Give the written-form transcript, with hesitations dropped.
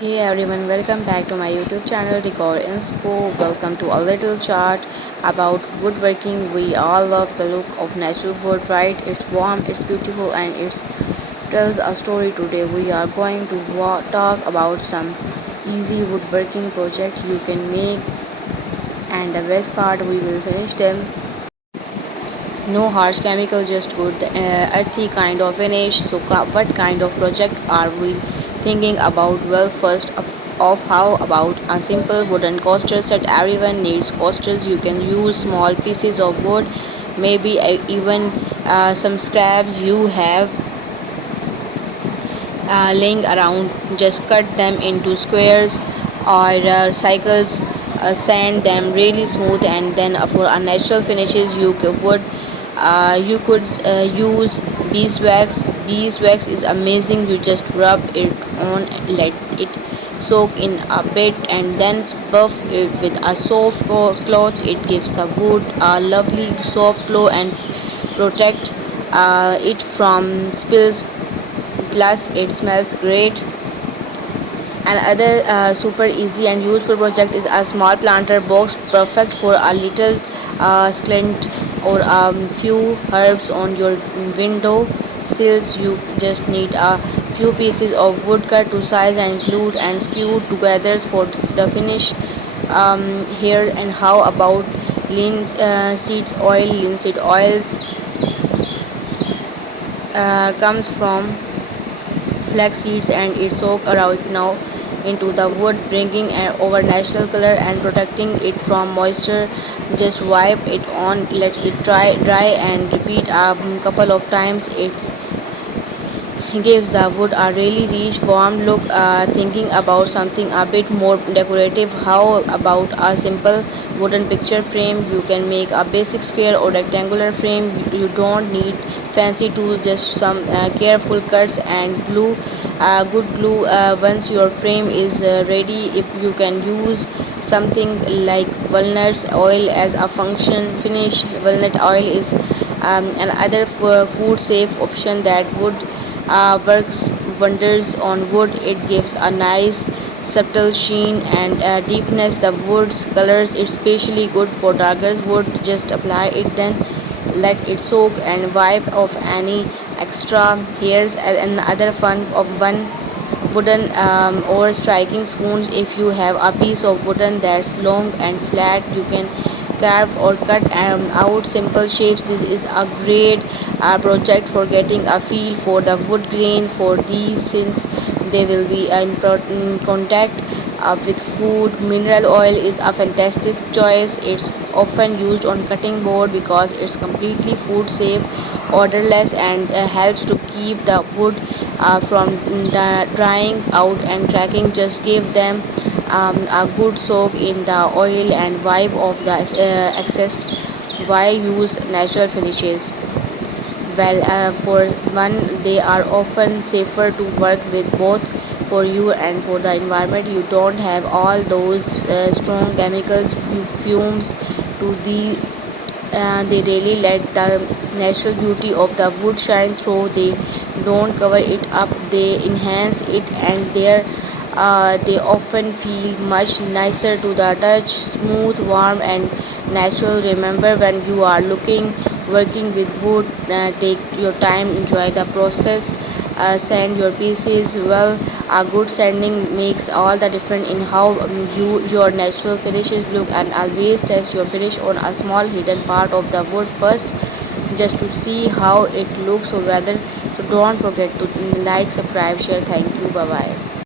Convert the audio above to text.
Hey everyone, welcome back to my YouTube channel Decor Inspo. Welcome to a little chart about woodworking. We all love the look of natural wood, right? It's warm, it's beautiful, and it tells a story. Today we are going to talk about some easy woodworking project you can make, and the best part, we will finish them. No harsh chemical, just good earthy kind of finish. So, what kind of project are we thinking about? Well, first of how about a simple wooden coaster set? Everyone needs coasters. You can use small pieces of wood, maybe even some scraps you have laying around. Just cut them into squares or cycles. Sand them really smooth, and then for a natural finishes you could use beeswax. Beeswax is amazing. You just rub it on, let it soak in a bit, and then buff it with a soft cloth. It gives the wood a lovely soft glow and protect it from spills. Plus, it smells great. Another super easy and useful project is a small planter box, perfect for a little splint or a few herbs on your window sills. You just need a few pieces of wood cut to size and glued and screwed together for the finish. Here and how about linseed oils comes from flax seeds, and it soak right now into the wood, bringing an over natural color and protecting it from moisture. Just wipe it on, let it dry, and repeat a couple of times. It gives the wood a really rich, warm look. Thinking about something a bit more decorative, how about a simple wooden picture frame? You can make a basic square or rectangular frame. You don't need fancy tools, just some careful cuts and glue. Good glue. Once your frame is ready, if you can use something like walnuts oil as a function finish. Walnut oil is another food safe option that would works wonders on wood. It gives a nice subtle sheen and deepness. The wood's colors, it's especially good for darker wood. Just apply it, then let it soak and wipe off any extra hairs. And another fun of one wooden or striking spoons. If you have a piece of wooden that's long and flat, you can carve or cut out simple shapes. This is a great project for getting a feel for the wood grain for these, since they will be in contact with food. Mineral oil is a fantastic choice. It's often used on cutting board because it's completely food safe, odorless, and helps to keep the wood from drying out and cracking. Just give them a good soak in the oil and wipe off the excess. Why use natural finishes? Well, for one, they are often safer to work with, both for you and for the environment. You don't have all those strong chemicals, fumes to they really let the natural beauty of the wood shine through. They don't cover it up, they enhance it, and they often feel much nicer to the touch, smooth, warm, and natural. Remember, when you are working with wood, take your time, enjoy the process. Sand your pieces well. A good sanding makes all the difference in how your natural finishes look. And always test your finish on a small hidden part of the wood first, just to see how it looks. So don't forget to like, subscribe, share. Thank you. Bye bye.